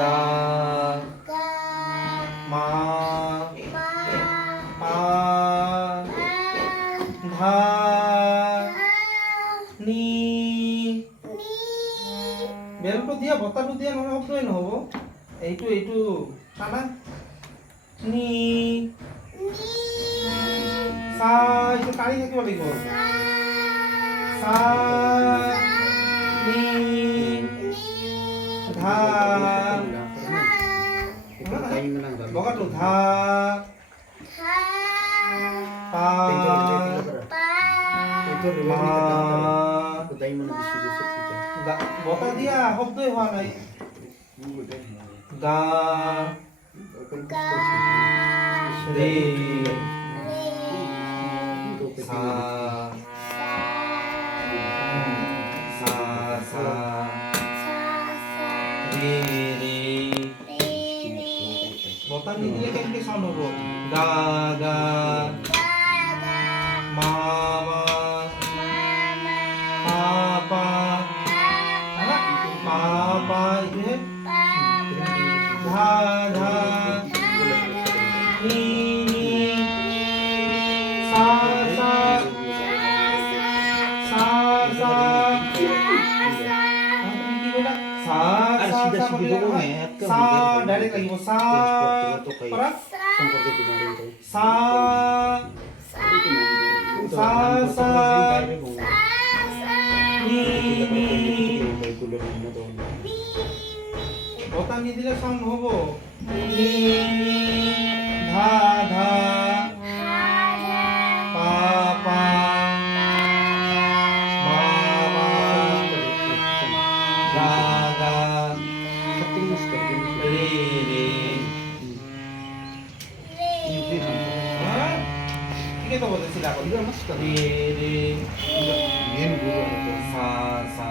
গা মা পা ধা নি বেলটো দিয়া বতাটো দিয়া নহয় শব্দই নহ'ব এইটো টানা নি সা এইটো কাঢ়ি থাকিব লাগিব সা নি ধা বগাটো ধা পা বতা দিয়া শব্দই হোৱা নাই গা রে সা সা সা রে রে বতা নিদিলে কেনেকে সাউন্ড হ'ব গা গা মা মা পা পা পা পা এইটোহে ধা ধা নি নি সা সা সা সা কি কইলা সা সা সা ডাইরেক্ট লাগিব সা পৰা সা সা সা নি নি বতা নিদিলে সাউন্ড হ'ব নি ধা ধা পা পা মা মা গা গা রে রে ঠিকে তো বলেছিল এখন রে রে সা সা